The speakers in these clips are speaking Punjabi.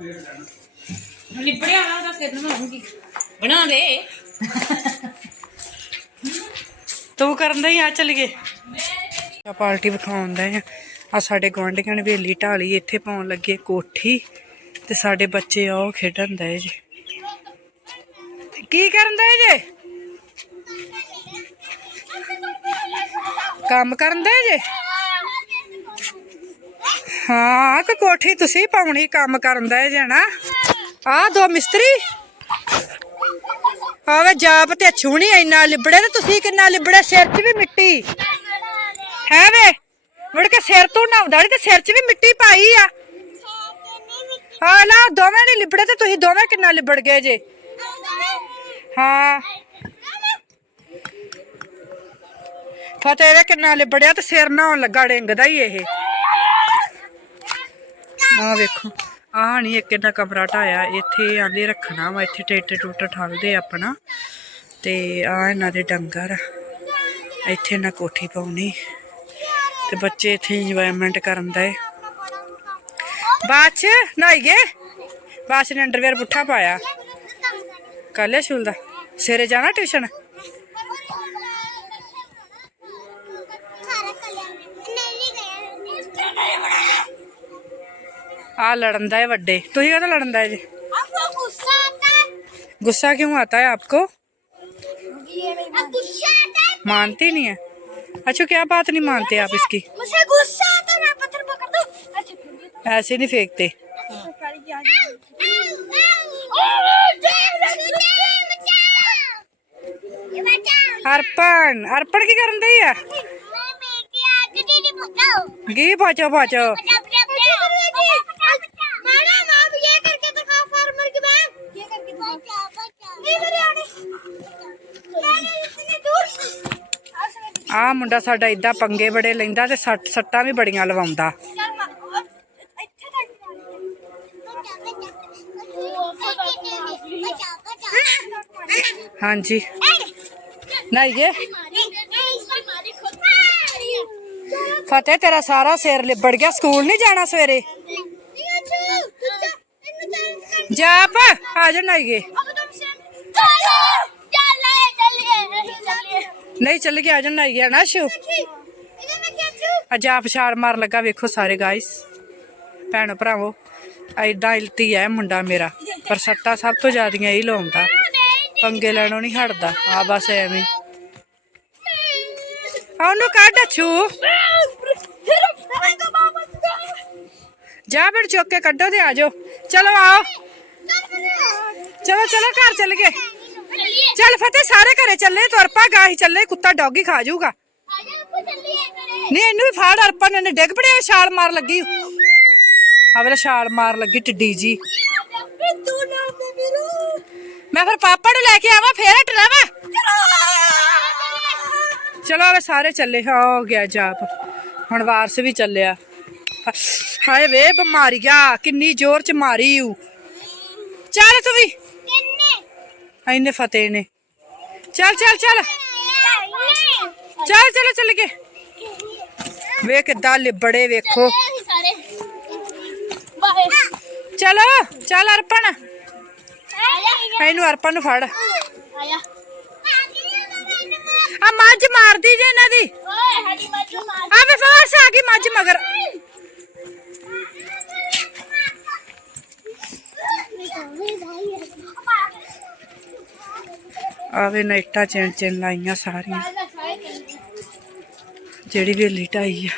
ਲਿਪੜਿਆ ਵਾਲਾ ਉਹਦਾ ਸਿਰ ਬਣਾਉਂਗੀ ਬਣਾ ਦੇ। ਤੂੰ ਕਰਨ ਹੀ ਆ, ਚੱਲ ਗਏ। ਆ ਪਾਰਟੀ ਵਿਖਾਉਂਦਾ ਆ। ਆ ਸਾਡੇ ਗਵਾਂਢੀਆਂ ਨੇ ਵੇਲੀ ਢਾਲੀ, ਇੱਥੇ ਪਾਉਣ ਲੱਗੇ ਕੋਠੀ ਤੇ ਸਾਡੇ ਬੱਚੇ ਆ, ਉਹ ਖੇਡਣ ਦੇ ਜੀ। ਕੀ ਕਰਨ ਦੇ ਜੇ? ਕੰਮ ਕਰਨ ਦੇ ਜੇ? ਹਾਂ ਕਿ ਕੋਠੀ ਤੁਸੀਂ ਪਾਉਣੀ, ਕੰਮ ਕਰਨ ਦਾ ਜੇ ਆ ਦੋ ਮਿਸਤਰੀ। ਆਵੇ ਜਾਪ ਤੇ ਛੂਣੀ ਇੰਨਾ ਲਿਬੜੇ ਤੇ ਤੁਸੀਂ ਕਿੰਨਾ ਲਿਬੜੇ ਸਿਰ 'ਚ ਵੀ ਮਿੱਟੀ। ਹੈ ਵੇ, ਮੁੜ ਕੇ ਸਿਰ ਤੋਂ ਨਹਾਉਂਦਾ ਨੀ ਤੇ ਸਿਰ 'ਚ ਵੀ ਮਿੱਟੀ ਪਾਈ ਆ। ਹਾਂ ਨਾ ਦੋਵੇਂ ਨੇ ਲਿਬੜੇ ਤੇ ਤੁਸੀਂ ਦੋਵੇਂ ਕਿੰਨਾ ਲਿਬੜ ਗਏ ਜੇ। ਹਾਂ। ਫਤਿਹ ਕਿੰਨਾ ਲਿਬੜਿਆ ਤੇ ਸਿਰ ਨਹਾਉਣ ਲੱਗਾ, ਡਿੰਗਦਾ ਹੀ ਇਹ। ਆ ਵੇਖੋ ਆ ਨਹੀਂ ਇੱਕ ਇਹਦਾ ਕਮਰਾ ਢਾਇਆ, ਇੱਥੇ ਆਂਦੇ ਰੱਖਣਾ ਵਾ, ਇੱਥੇ ਟੇਟੇ ਟੂਟੇ ਠਾਲਦੇ ਆਪਣਾ। ਤੇ ਆ ਇਹਨਾਂ ਦੇ ਡੰਗਰ, ਇੱਥੇ ਇਹਨਾਂ ਕੋਠੀ ਪਾਉਣੀ। ਤੇ ਬੱਚੇ ਇੱਥੇ ਇੰਜੋਇਮੈਂਟ ਕਰਨ ਦਾ। ਬਾਅਦ ਚ ਨਹਾਈ ਗਏ? ਬਾਅਦ ਨੇ ਅੰਡਰਵੇਅਰ ਪੁੱਠਾ ਪਾਇਆ। ਕੱਲੇ ਸ਼ੂਲ ਦਾ? ਸਵੇਰੇ ਜਾਣਾ ਟਿਊਸ਼ਨ आ लड़न है वे तु ही कहते लड़न है जी? गुस्सा क्यों आता है आपको? मानती नहीं है। अच्छा क्या बात नहीं मानते आप इसकी? मुझे गुस्सा आता मैं पत्थर पकड़ दूँ ऐसे नहीं फेंकते अर्पण अर्पण की करन दई है गी पहुंचो पहुंचो ਆ ਮੁੰਡਾ ਸਾਡਾ ਇਦਾਂ ਪੰਗੇ ਬੜੇ ਲੈਂਦਾ ਤੇ ਸੱਟ ਸੱਟਾਂ ਵੀ ਬੜੀਆਂ ਲਵਾਉਂਦਾ ਹਾਂਜੀ ਨਹਾਈਏ ਫਤਿਹ ਤੇਰਾ ਸਾਰਾ ਸਿਰ ਲਿਬੜ ਗਿਆ ਸਕੂਲ ਨਹੀਂ ਜਾਣਾ ਸਵੇਰੇ ਜਾਪ ਆ ਜਾ ਨਹਾਈਏ ਨਹੀਂ, ਚੱਲ ਗਿਆ ਆ ਜਾ ਨਹਾਈਏ ਨਾ ਸ਼ੂ ਅਜਾਪ ਛਾਲ ਮਾਰ ਲੱਗਾ, ਵੇਖੋ ਸਾਰੇ ਗਾਇਸ ਭੈਣ ਭਰਾਵੋ ਐਡਾ ਇਲਤੀ ਹੈ ਮੁੰਡਾ ਮੇਰਾ, ਪਰ ਸੱਟਾ ਸਭ ਤੋਂ ਜ਼ਿਆਦੀਆਂ ਹੀ ਲਾਉਂਦਾ ਪੰਗੇ ਲੈਣੋਂ ਨਹੀਂ ਹਟਦਾ ਆ ਬਸ ਐਵੇਂ। ਉਹਨੂੰ ਕੱਢ ਛੂ ਜਾ ਬੜ ਚੁੱਕ ਕੇ ਕੱਢੋ ਤੇ ਆ ਜਾਓ। ਚਲੋ ਆਓ। ਚਲੋ ਚਲੋ ਘਰ ਚੱਲ ਗਏ। ਚੱਲ ਫਤਿਹ ਸਾਰੇ ਘਰੇ ਚੱਲੇ ਤੁਰ ਪਾ ਗਾਹੀ ਚੱਲੇ ਕੁੱਤਾ ਡੌਗੀ ਖਾ ਜਾਊਗਾ। ਨਹੀਂ ਇਹਨੂੰ ਵੀ ਫਾੜ ਅਰਪਨ ਨੇ ਡਿੱਗ ਪੜਿਆ ਛਾਲ ਮਾਰ ਲੱਗੀ। ਆ ਵੇਲੇ ਛਾਲ ਮਾਰ ਲੱਗੀ ਟਿੱਡੀ ਜੀ। ਮੈਂ ਫਿਰ ਪਾਪਾ ਨੂੰ ਲੈ ਕੇ ਆਵਾਂ ਫੇਰ ਹਟਣਾ ਵਾ ਚਲੋ। ਵੇ ਸਾਰੇ ਚੱਲੇ ਹੋ ਗਿਆ ਜਾਪ। ਹੁਣ ਵਾਰਸ ਵੀ ਚੱਲਿਆ। ਹਾਏ ਵੇ ਬਿਮਾਰੀਆ ਕਿੰਨੀ ਜ਼ੋਰ ਚ ਮਾਰੀ ਊ। ਚੱਲ ਤੂੰ ਵੀ। ਐਨੇ ਫਤਿਹ ਨੇ। ਚੱਲ ਚੱਲ ਚੱਲ। ਚੱਲ ਚਲੋ ਚੱਲ ਕੇ। ਵੇ ਕਿੱਦਾਂ ਲਿਬੜੇ ਵੇਖੋ। ਚਲੋ ਚੱਲ ਅਰਪਣ। ਇਹਨੂੰ ਅਰਪਣ ਨੂੰ ਫੜ। ਆ ਮੱਝ ਮਾਰਦੀ ਜੇ ਇਹਨਾਂ ਦੀ। ਆ ਵੇ ਫੋਰਸ ਆ ਗਈ ਮੱਝ ਮਗਰ। ਆਵੇ ਨਾਈਟਾਂ ਚਿਣ ਚਿਣ ਲਾਈਆਂ ਸਾਰੀਆਂ। ਜਿਹੜੀ ਵੇਲੀ ਢਾਈ ਆ।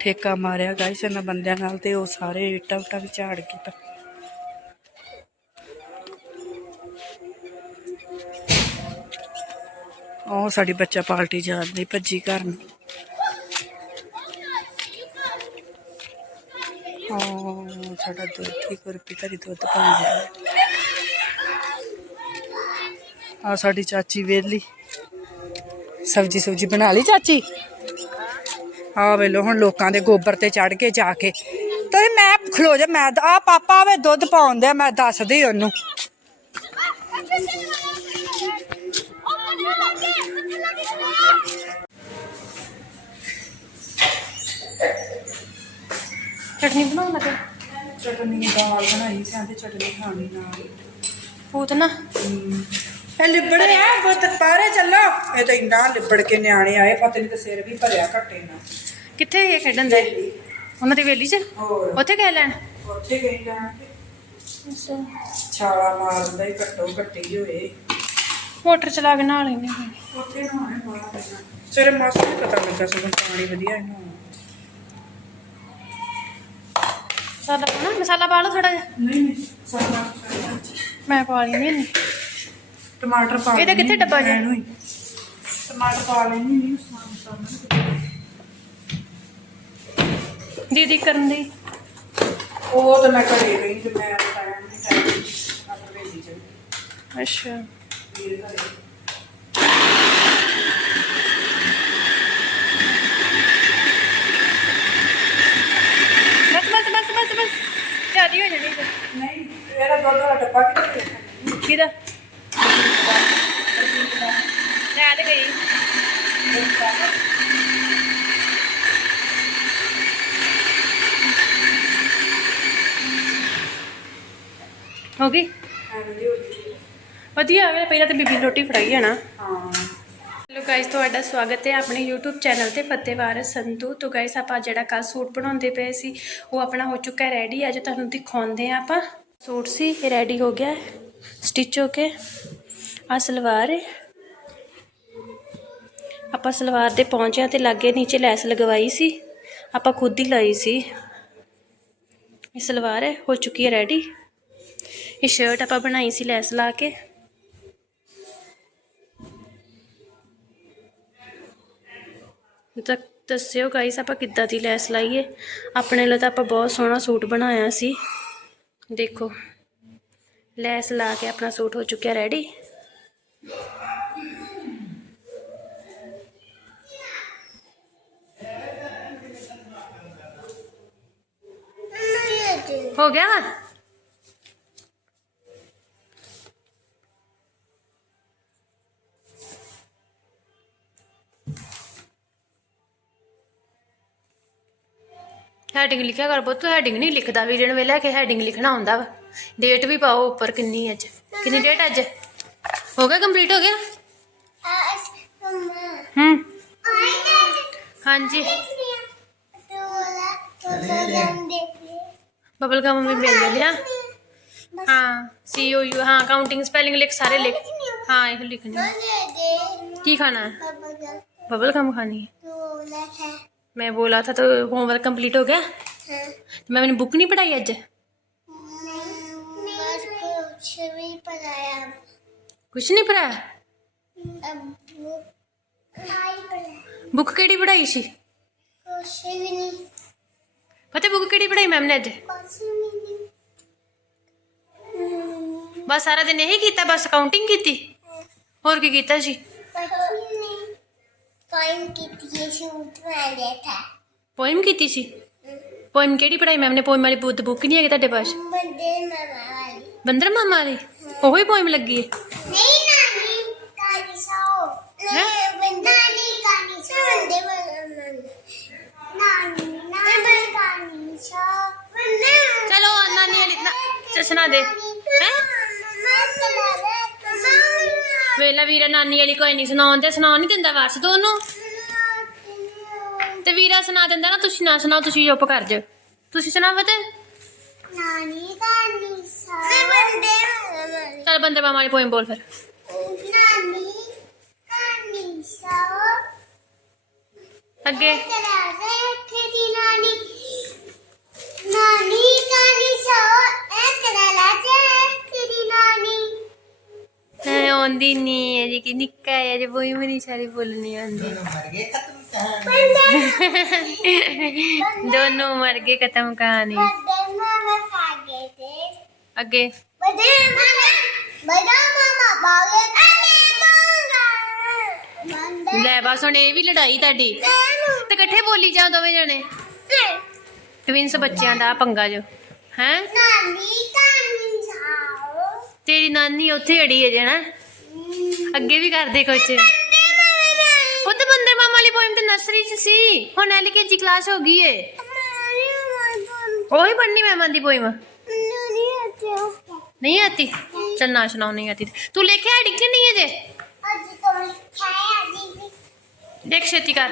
ਠੇਕਾ ਮਾਰਿਆ ਗਾਇਸ ਇਹਨਾਂ ਬੰਦਿਆਂ ਨਾਲ ਤੇ ਉਹ ਸਾਰੇ ਇੱਟਾਂ ਉੱਟਾਂ ਵੀ ਝਾੜ ਗਏ ਉਹ ਸਾਡੀ ਬੱਚਾ ਪਾਰਟੀ ਜਾਂਦੀ ਭੱਜੀ ਘਰ ਨੂੰ। ਉਹ ਸਾਡਾ ਦੁੱਧ ਹੀ ਕੁਰਪੀ ਧਰੀ ਦੁੱਧ ਪਾਉਂਦਾ। ਆ ਸਾਡੀ ਚਾਚੀ ਵੇਲੀ। ਸਬਜੀ ਸੁਬਜੀ ਬਣਾ ਲਈ ਚਾਚੀ? ਆ ਵੇਲੋ ਹੁਣ ਲੋਕਾਂ ਦੇ ਗੋਬਰ ਤੇ ਚੜ ਕੇ ਜਾ ਕੇ। ਤੇ ਮੈਂ ਖਲੋ ਜਾ ਮੈਂ ਆ ਪਾਪਾ ਵੇ ਦੁੱਧ ਪਾਉਂਦੇ ਮੈਂ ਦੱਸਦੀ ਉਹਨੂੰ। ਚਟਨੀ ਬਣਾਉਣ ਲੱਗੇ? ਚਟਨੀ ਦਾਲ ਬਣਾਈ ਕਹਿੰਦੇ ਚਟਨੀ ਖਾਣੀ ਨਾਲ। ਪੂਤ ਨਾ ਇਹ ਲਿਬੜੇ ਆ ਬੁੱਤ ਪਾਰੇ ਚੱਲੋ। ਇਹ ਤਾਂ ਇੰਨਾ ਲਿਬੜ ਕੇ ਨਿਆਣੇ ਆਏ ਪਤਾ ਨਹੀਂ ਤੇ ਸਿਰ ਵੀ ਭਰਿਆ ਘੱਟੇ ਨਾਲ। ਕਿੱਥੇ ਇਹ ਖੇਡਣ ਦੇ? ਉਹਨਾਂ ਦੀ ਵੇਲੀ 'ਚ? ਹੋਰ। ਉੱਥੇ ਗਏ ਲੈਣ? ਉੱਥੇ ਗਈ ਕੇ ਛਾਲਾ ਮਾਰਦਾ ਹੀ ਘੱਟੋ ਘੱਟੀ ਹੋਏ। ਮੋਟਰ ਚਲਾ ਕੇ ਨਹਾ ਲੈਂਦੇ ਹਾਂ ਉੱਥੇ ਨਹਾਉਣੇ ਬੜਾ ਪੈਣਾ ਸਵੇਰੇ ਮੌਸਮ ਨੀ ਪਤਾ ਲੱਗਾ ਸਗੋਂ ਪਾਣੀ ਵਧੀਆ ਇਹਨੂੰ ਮਸਾਲਾ ਪਾਉਣਾ? ਮਸਾਲਾ ਪਾ ਲਓ ਥੋੜਾ ਜਿਹਾ। ਨਹੀਂ ਨਹੀਂ ਸਾਰਾ ਮੈਂ ਪਾ ਲਈ ਨਹੀਂ ਟਮਾਟਰ ਪਾ ਇਹਦਾ ਕਿੱਥੇ ਡੱਬਾ ਜਿਹਾ? ਇਹਨੂੰ ਹੀ। ਟਮਾਟਰ ਪਾ ਲੈਣੀ ਨਹੀਂ ਸਮਾਨ ਸਾਹਮਣੇ ਦੀਦੀ ਕਰਨ ਦੀ? ਉਹ ਤਾਂ ਮੈਂ ਘਰੇ ਗਈ ਤੇ ਮੈਂ ਟਾਈਮ ਨਹੀਂ ਟਾਈਮ ਆਪਣੇ ਵੇਲੀ ਚ ਅੱਛਾ। ਵੀਰ ਘਰੇ। ਬਸ ਬਸ ਬਸ ਬਸ ਬਸ। ਜਿਆਦੀ ਹੋ ਜਾਣੀ ਫਿਰ। ਨਹੀਂ ਇਹਦਾ ਦੁੱਧ ਵਾਲਾ ਡੱਬਾ ਕਿੱਥੇ ਹੈ ਕਿਹਦਾ? ਲੈ ਤੇ ਗਈ ਹੋ ਗਈ। ਵਧੀਆ ਪਹਿਲਾਂ ਤਾਂ ਬੀਬੀ ਨੂੰ ਰੋਟੀ ਫੜਾਈ ਹੈ ਨਾ। ਹਾਂ। ਹੈਲੋ ਗਾਇਸ ਤੁਹਾਡਾ ਸਵਾਗਤ ਹੈ ਆਪਣੇ YouTube ਚੈਨਲ ਤੇ ਫਤਿਹਵਾਰ ਸੰਧੂ। ਤੋਂ ਗਾਇਸ ਆਪਾਂ ਜਿਹੜਾ ਕੱਲ ਸੂਟ ਬਣਾਉਂਦੇ ਪਏ ਸੀ ਉਹ ਆਪਣਾ ਹੋ ਚੁੱਕਾ ਰੈਡੀ ਅੱਜ ਤੁਹਾਨੂੰ ਦਿਖਾਉਂਦੇ ਆ ਆਪਾਂ। ਸੂਟ ਸੀ ਰੈਡੀ ਹੋ ਗਿਆ ਸਟਿਚ ਹੋ ਕੇ। ਆ ਸਲਵਾਰ ਹੈ ਆਪਾਂ ਸਲਵਾਰ ਦੇ ਪੌਂਚਿਆਂ ਤੇ ਲਾਗੇ ਨੀਚੇ ਲੈਸ ਲਗਵਾਈ ਸੀ। ਆਪਾਂ ਖੁਦ ਹੀ ਲਾਈ ਸੀ। ਇਹ ਸਲਵਾਰ ਹੈ ਹੋ ਚੁੱਕੀ ਹੈ ਰੈਡੀ ਇਹ ਸ਼ਰਟ ਆਪਾਂ ਬਣਾਈ ਸੀ ਲੈਸ ਲਾ ਕੇ। ਤਾਂ ਦੱਸਿਓ ਗਾਈਸ ਆਪਾਂ ਕਿੱਦਾਂ ਦੀ ਲੈਸ ਲਾਈਏ ਆਪਣੇ ਲਈ ਤਾਂ ਆਪਾਂ ਬਹੁਤ ਸੋਹਣਾ ਸੂਟ ਬਣਾਇਆ ਸੀ। ਦੇਖੋ, ਲੈਸ ਲਾ ਕੇ ਆਪਣਾ ਸੂਟ ਹੋ ਚੁੱਕਿਆ ਰੈਡੀ ਹੋ ਗਿਆ? ਵਾ ਹੈਡਿੰਗ ਲਿਖਿਆ ਕਰ ਪੁੱਤ ਹੈਡਿੰਗ ਨਹੀਂ ਲਿਖਦਾ ਵੀ ਜਿਹਨੂੰ ਵੇਲੇ ਕਿ ਹੈਡਿੰਗ ਲਿਖਣਾ ਹੁੰਦਾ ਵਾ। ਡੇਟ ਵੀ ਪਾਓ ਉੱਪਰ ਕਿੰਨੀ ਅੱਜ। ਕਿੰਨੀ ਡੇਟ ਅੱਜ? ਹੋ ਗਿਆ ਕੰਪਲੀਟ ਹੋ ਗਿਆ? ਹੂੰ। ਹਾਂਜੀ। बबल का मम्मी बेल दे दिया हाँ सी ओ यू हाँ काउंटिंग स्पेलिंग लिख, सारे लिख। हाँ ये लिखने की खाना है? बबल कम खानी है। मैं बोला था तो होमवर्क कंप्लीट हो गया। तो मैंने बुक नहीं पढ़ाई अज कुछ नहीं पढ़ाया? बुक केड़ी पढ़ाई सी? कुछ भी नहीं। पता बुक केड़ी पढ़ाई मैम ने आज बस सारा दिन यही कीता बस काउंटिंग की थी और की कीता सी पोइम की सी पोइम केड़ी पढ़ाई मैम ने पोइम वाली बुक बुक नहीं है ਤੁਹਾਡੇ ਪਾਸ ਬੰਦਰ ਮਾਮਾ ਵਾਲੀ ਉਹੀ ਪੋਇਮ ਲੱਗੀ ਹੈ ਨਹੀਂ ਨਾਨੀ ਕਾਨੀ ਸਾਓ ਨਹੀਂ ਨਾਨੀ ਕਾਨੀ ਸਾਓ ਦੇ ਚਸਨਾ ਦੇ। ਹੈ? ਵੇਲਾ ਵੀਰਾ ਨਾਨੀ ਵਾਲੀ ਕੋਈ ਨਹੀਂ ਸੁਣਾਉਣ ਤੇ ਸੁਣਾਉਣ ਨਹੀਂ ਦਿੰਦਾ ਵਾਰਸ ਤੋਂ ਉਹਨੂੰ? ਤੇ ਵੀਰਾ ਸੁਣਾ ਦਿੰਦਾ ਨਾ ਤੁਸੀਂ ਨਾ ਸੁਣਾਓ ਤੁਸੀਂ ਚੁੱਪ ਕਰ ਜਾਓ। ਤੁਸੀਂ ਸੁਣਾਓ ਤੇ। ਨਾਨੀ ਸਾਓ ਮੈਂ ਬੰਦੇ ਚਲ ਬੰਦੇ ਮਾਮਾ ਵਾਲੀ ਪੋਇਮ ਬੋਲ ਫਿਰ। ਨਾਨੀ ਕਾਨੀ ਸਾਓ ਅੱਗੇ। ਨਾਨੀ। ਨਾਨੀ ਕਾਨੀ ਐ ਆਉਂਦੀ ਨਹੀਂ ਹੈ ਜੀ ਕਿ ਨਿੱਕਾ ਹੈ ਜੇ ਪੋਇਮ ਨਹੀਂ ਸਾਰੀ ਬੋਲਣੀ ਆਉਂਦੀ। ਦੋਨੋਂ ਮਰ ਗਏ ਖਤਮ ਕਹਾਣੀ। ਅੱਗੇ। ਲੈ ਬਸ ਹੁਣ ਇਹ ਵੀ ਲੜਾਈ ਤੁਹਾਡੀ। ਤੇ ਇਕੱਠੇ ਬੋਲੀ ਜਾਓ ਦੋਵੇਂ ਜਣੇ। ਟਵਿੰਸ ਬੱਚਿਆਂ ਦਾ ਪੰਗਾ ਜੋ। ਹੈ? ਨਾਨੀ ਤੇਰੀ ਨਾਨੀ ਉੱਥੇ ਅੜੀ ਹੈ ਜਣਾ। ਅੱਗੇ ਵੀ ਕਰਦੇ ਕੁਛ। ਬੰਦੇ ਮਾਮਾ। ਉਹ ਤਾਂ ਬੰਦੇ ਮਾਮਾ ਵਾਲੀ ਪੋਇਮ ਤੇ ਨਰਸਰੀ ਚ ਸੀ। ਹੁਣ ਐਲਕੇਜੀ ਕਲਾਸ ਹੋ ਗਈ ਏ। ਮਾਰੀ ਮਾਰੀ ਉਹੀ ਪੜ੍ਹਨੀ ਮੈਂ ਦੀ ਪੋਇਮ ਮੈਨੂੰ ਨਹੀਂ ਆਤੇ ਨਹੀਂ ਆਤੀ? ਚੱਲ ਨਾ ਸੁਣਾਓ ਨਹੀਂ ਆਤੀ। ਤੂੰ ਲਿਖਿਆ ਅੜੀ ਕਿ ਨਹੀਂ ਅਜੇ? ਅੱਜ ਤੋਂ ਖਾਇਆ ਜੀ ਦੇਖ ਛੇਤੀ ਕਰ।